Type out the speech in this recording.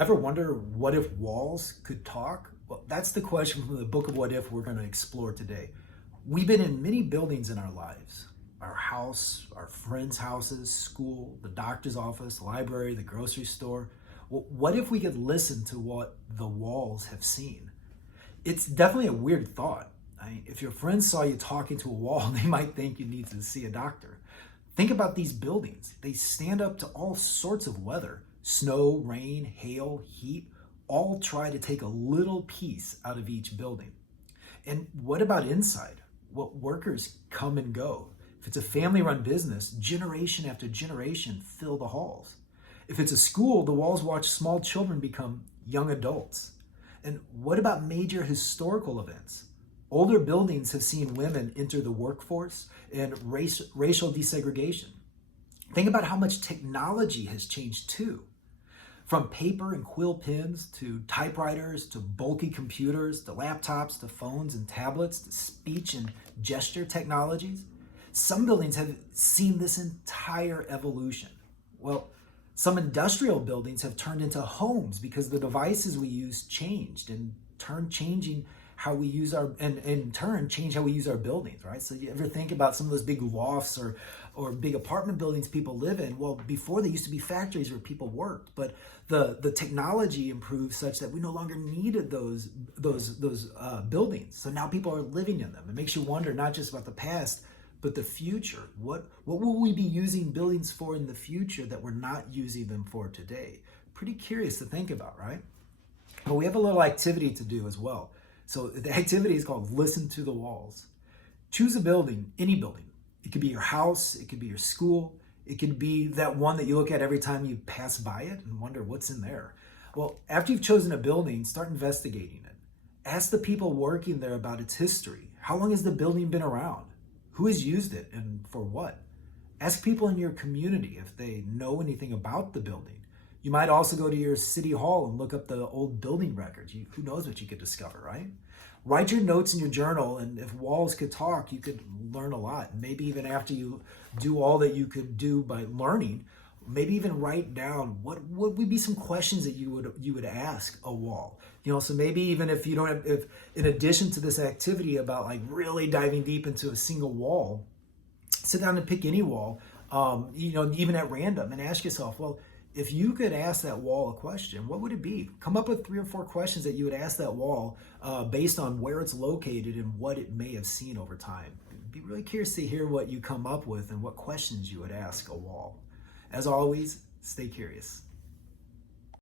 Ever wonder what if walls could talk? Well, that's the question from the book of What If we're going to explore today. We've been in many buildings in our lives: our house, our friends' houses, school, the doctor's office, the library, the grocery store. Well, what if we could listen to what the walls have seen? It's definitely a weird thought. If your friends saw you talking to a wall, they might think you need to see a doctor. Think about these buildings. They stand up to all sorts of weather: snow, rain, hail, heat, all try to take a little piece out of each building. And what about inside? What workers come and go? If it's a family run business, generation after generation fill the halls. If it's a school, the walls watch small children become young adults. And what about major historical events? Older buildings have seen women enter the workforce and racial desegregation. Think about how much technology has changed too. From paper and quill pens to typewriters to bulky computers to laptops to phones and tablets to speech and gesture technologies. Some buildings have seen this entire evolution. Well, some industrial buildings have turned into homes because the devices we use changed and changing how we use our, and in turn change how we use our buildings, right? So you ever think about some of those big lofts or big apartment buildings people live in? Well, before they used to be factories where people worked, but the technology improved such that we no longer needed those buildings. So now people are living in them. It makes you wonder not just about the past, but the future. What will we be using buildings for in the future that we're not using them for today? Pretty curious to think about, right? But we have a little activity to do as well. So the activity is called Listen to the Walls. Choose a building, any building. It could be your house, it could be your school, it could be that one that you look at every time you pass by it and wonder what's in there. Well, after you've chosen a building, start investigating it. Ask the people working there about its history. How long has the building been around? Who has used it and for what? Ask people in your community if they know anything about the building. You might also go to your city hall and look up the old building records. Who knows what you could discover, right? Write your notes in your journal, and if walls could talk, you could learn a lot. Maybe even after you do all that you could do by learning, maybe even write down what would be some questions that you would ask a wall. So maybe even if you don't have, if in addition to this activity about like really diving deep into a single wall, sit down and pick any wall, even at random, and ask yourself, well, if you could ask that wall a question, what would it be? Come up with 3 or 4 questions that you would ask that wall based on where it's located and what it may have seen over time. I'd be really curious to hear what you come up with and what questions you would ask a wall. As always, stay curious.